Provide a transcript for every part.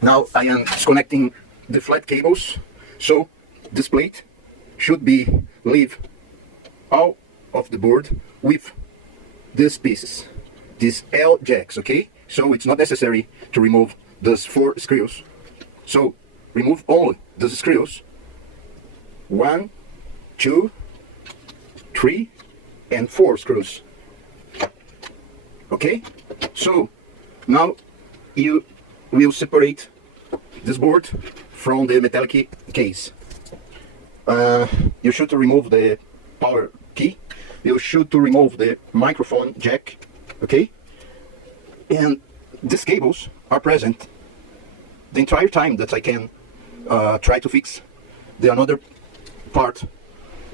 Now I am disconnecting the flat cables, so this plate should be leave out of the board with these pieces, these L jacks, okay? So it's not necessary to remove those 4 screws. So remove only those screws, 1, 2, 3, and 4 screws. Okay? So now you will separate this board from the metallic case. You should remove the power key. You should remove the microphone jack. Okay? And these cables are present the entire time that I can try to fix the another part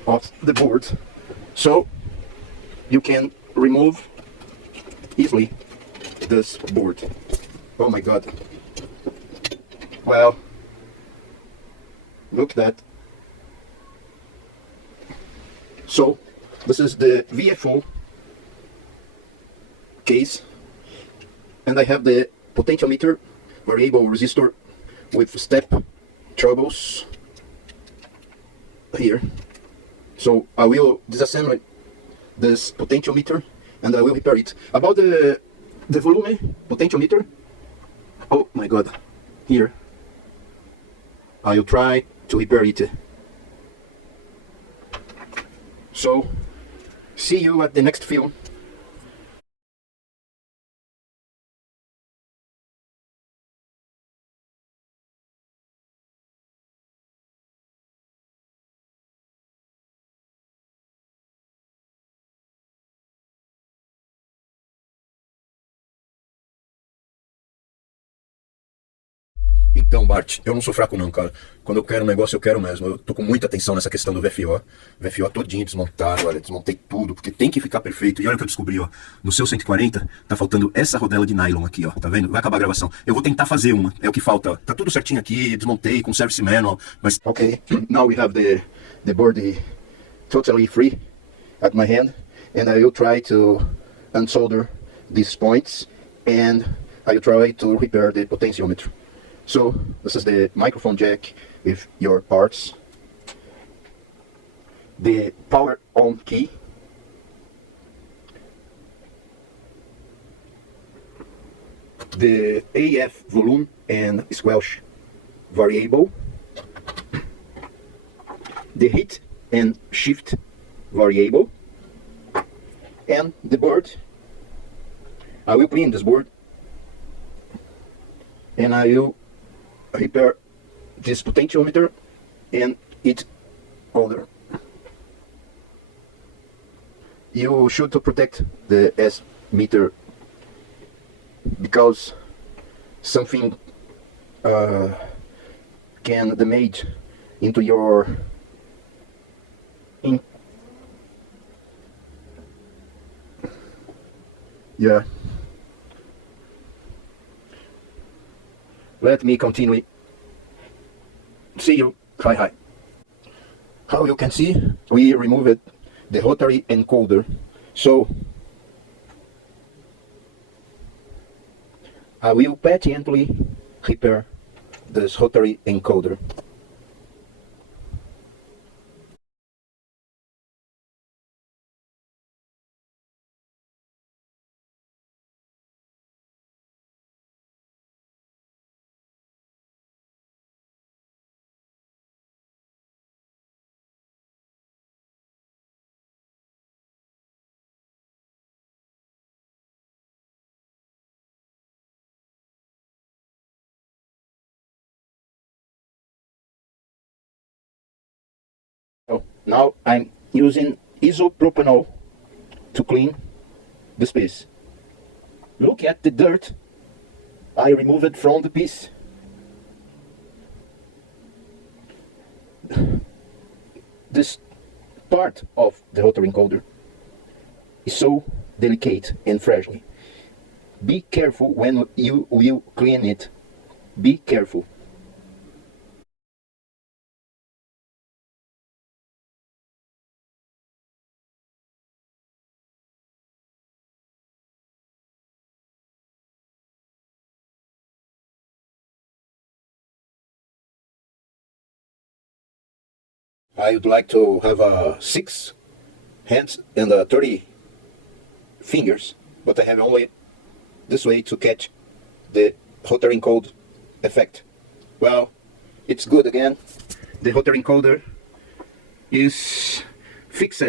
of the board. So you can remove easily this board. Oh my god. Well, look at that. So this is the VFO case, and I have the potentiometer variable resistor with step troubles here. So I will disassemble this potentiometer and I will repair it. About the volume potentiometer, oh my god, here I will try to repair it. So see you at the next film. Então, Bart, eu não sou fraco não, cara. Quando eu quero um negócio, eu quero mesmo. Eu tô com muita atenção nessa questão do VFO. VFO todinho desmontado, olha, desmontei tudo, porque tem que ficar perfeito. E olha o que eu descobri, ó. No seu 140, tá faltando essa rodela de nylon aqui, ó. Tá vendo? Vai acabar a gravação. Eu vou tentar fazer uma, é o que falta, ó. Tá tudo certinho aqui, desmontei com service manual, mas... Okay, now we have the board totally free at my hand. And I will try to unsolder these points. And I will try to repair the potentiometer. So this is the microphone jack with your parts, the power on key, the AF volume and squelch variable, the heat and shift variable, and the board. I will clean this board and I will repair this potentiometer and its holder. You should protect the S meter because something can damage into your yeah. Let me continue. See you. Hi, hi. How you can see, we removed the rotary encoder. So I will patiently repair this rotary encoder. So now I'm using isopropanol to clean this piece. Look at the dirt I removed from the piece. This part of the rotary encoder is so delicate and fragile. Be careful when you will clean it. Be careful. I would like to have 6 hands and 30 fingers, but I have only this way to catch the rotary encoder effect. Well, it's good again. The rotary encoder is fixed